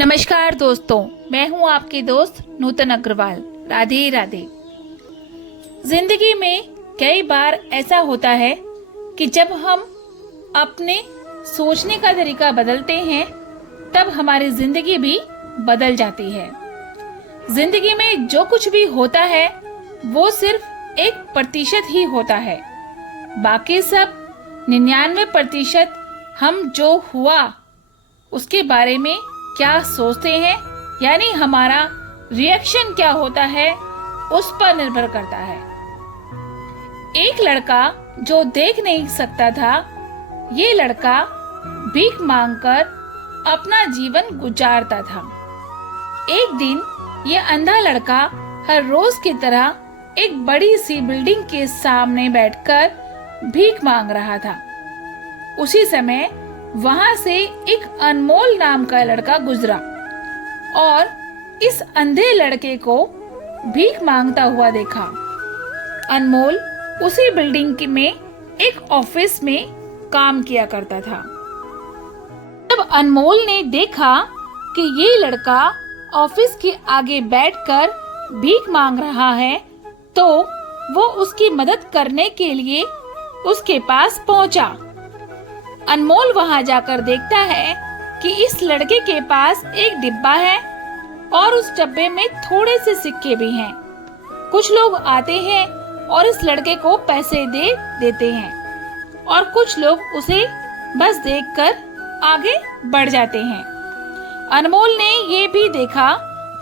नमस्कार दोस्तों, मैं हूं आपकी दोस्त नूतन अग्रवाल। राधे राधे। जिंदगी में कई बार ऐसा होता है कि जब हम अपने सोचने का तरीका बदलते हैं तब हमारी जिंदगी भी बदल जाती है। जिंदगी में जो कुछ भी होता है वो सिर्फ 1% ही होता है। बाकी सब 99% हम जो हुआ उसके बारे में क्या सोचते हैं, यानी हमारा रिएक्शन क्या होता है, उस पर निर्भर करता है। एक लड़का जो देख नहीं सकता था, ये लड़का भीख मांगकर अपना जीवन गुजारता था। एक दिन ये अंधा लड़का हर रोज की तरह एक बड़ी सी बिल्डिंग के सामने बैठकर भीख मांग रहा था। उसी समय वहां से एक अनमोल नाम का लड़का गुजरा और इस अंधे लड़के को भीख मांगता हुआ देखा। अनमोल उसी बिल्डिंग में एक ऑफिस में काम किया करता था। जब अनमोल ने देखा कि ये लड़का ऑफिस के आगे बैठकर भीख मांग रहा है, तो वो उसकी मदद करने के लिए उसके पास पहुंचा। अनमोल वहां जाकर देखता है कि इस लड़के के पास एक डिब्बा है और उस डब्बे में थोड़े से सिक्के भी हैं। कुछ लोग आते हैं और इस लड़के को पैसे दे देते हैं और कुछ लोग उसे बस देखकर आगे बढ़ जाते हैं। अनमोल ने ये भी देखा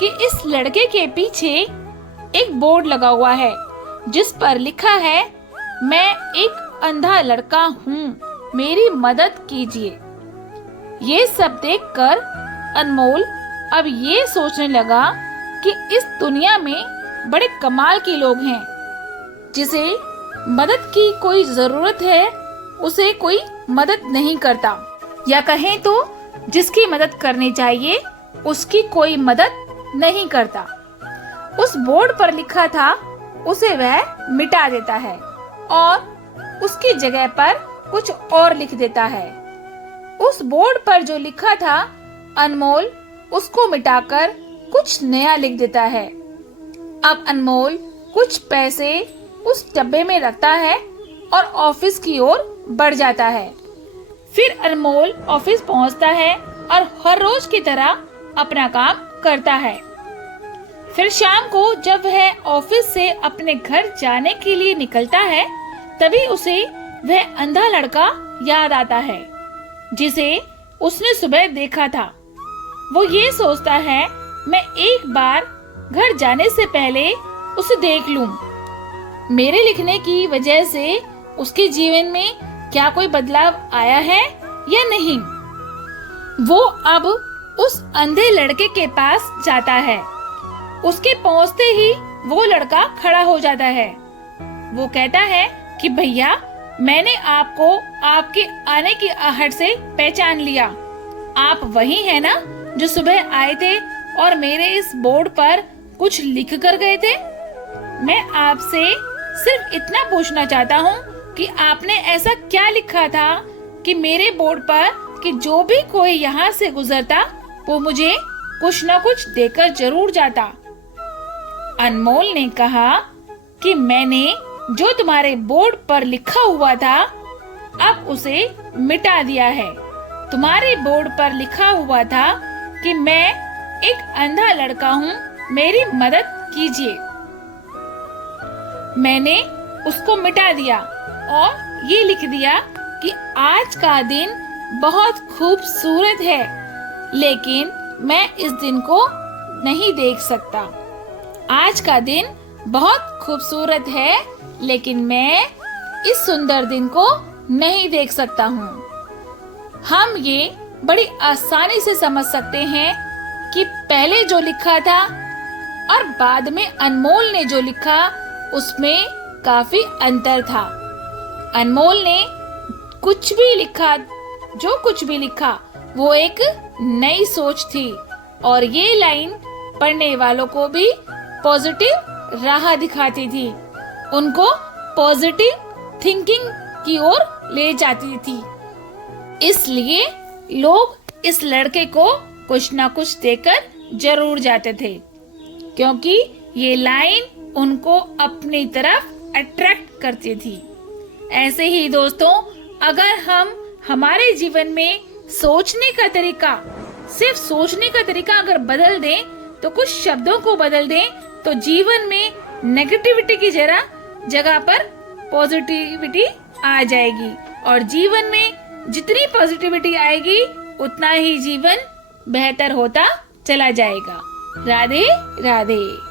कि इस लड़के के पीछे एक बोर्ड लगा हुआ है जिस पर लिखा है, मैं एक अंधा लड़का हूँ, मेरी मदद कीजिए। ये सब देखकर अनमोल अब ये सोचने लगा कि इस दुनिया में बड़े कमाल के लोग हैं। जिसे मदद की कोई जरूरत है उसे कोई मदद नहीं करता, या कहें तो जिसकी मदद करनी चाहिए उसकी कोई मदद नहीं करता। उस बोर्ड पर लिखा था उसे वह मिटा देता है और उसकी जगह पर कुछ और लिख देता है। उस बोर्ड पर जो लिखा था अनमोल उसको मिटाकर कुछ नया लिख देता है। अब अनमोल कुछ पैसे उस डब्बे में रखता है और ऑफिस की ओर बढ़ जाता है। फिर अनमोल ऑफिस पहुंचता है और हर रोज की तरह अपना काम करता है। फिर शाम को जब वह ऑफिस से अपने घर जाने के लिए निकलता है, तभी उसे वह अंधा लड़का याद आता है जिसे उसने सुबह देखा था। वो ये सोचता है, मैं एक बार घर जाने से पहले उसे देख लूं। मेरे लिखने की वजह से उसके जीवन में क्या कोई बदलाव आया है या नहीं। वो अब उस अंधे लड़के के पास जाता है। उसके पहुंचते ही वो लड़का खड़ा हो जाता है। वो कहता है कि भैया, मैंने आपको आपके आने की आहट से पहचान लिया। आप वही हैं ना जो सुबह आए थे और मेरे इस बोर्ड पर कुछ लिख कर गए थे। मैं आपसे सिर्फ इतना पूछना चाहता हूँ कि आपने ऐसा क्या लिखा था कि मेरे बोर्ड पर कि जो भी कोई यहाँ से गुजरता वो मुझे कुछ न कुछ देकर जरूर जाता। अनमोल ने कहा कि मैंने जो तुम्हारे बोर्ड पर लिखा हुआ था अब उसे मिटा दिया है। तुम्हारे बोर्ड पर लिखा हुआ था कि मैं एक अंधा लड़का हूँ, मेरी मदद कीजिए। मैंने उसको मिटा दिया और ये लिख दिया कि आज का दिन बहुत खूबसूरत है, लेकिन मैं इस दिन को नहीं देख सकता। आज का दिन बहुत खूबसूरत है, लेकिन मैं इस सुंदर दिन को नहीं देख सकता हूँ। हम ये बड़ी आसानी से समझ सकते हैं कि पहले जो लिखा था और बाद में अनमोल ने जो लिखा उसमें काफी अंतर था। अनमोल ने कुछ भी लिखा, जो कुछ भी लिखा वो एक नई सोच थी और ये लाइन पढ़ने वालों को भी पॉजिटिव राह दिखाती थी, उनको पॉजिटिव थिंकिंग की ओर ले जाती थी। इसलिए लोग इस लड़के को कुछ ना कुछ देकर जरूर जाते थे, क्योंकि ये लाइन उनको अपनी तरफ अट्रैक्ट करती थी। ऐसे ही दोस्तों, अगर हम हमारे जीवन में सोचने का तरीका, सिर्फ सोचने का तरीका अगर बदल दें, तो कुछ शब्दों को बदल दें, तो जीवन में नेगेटिविटी की जगह पर पॉजिटिविटी आ जाएगी। और जीवन में जितनी पॉजिटिविटी आएगी उतना ही जीवन बेहतर होता चला जाएगा। राधे राधे।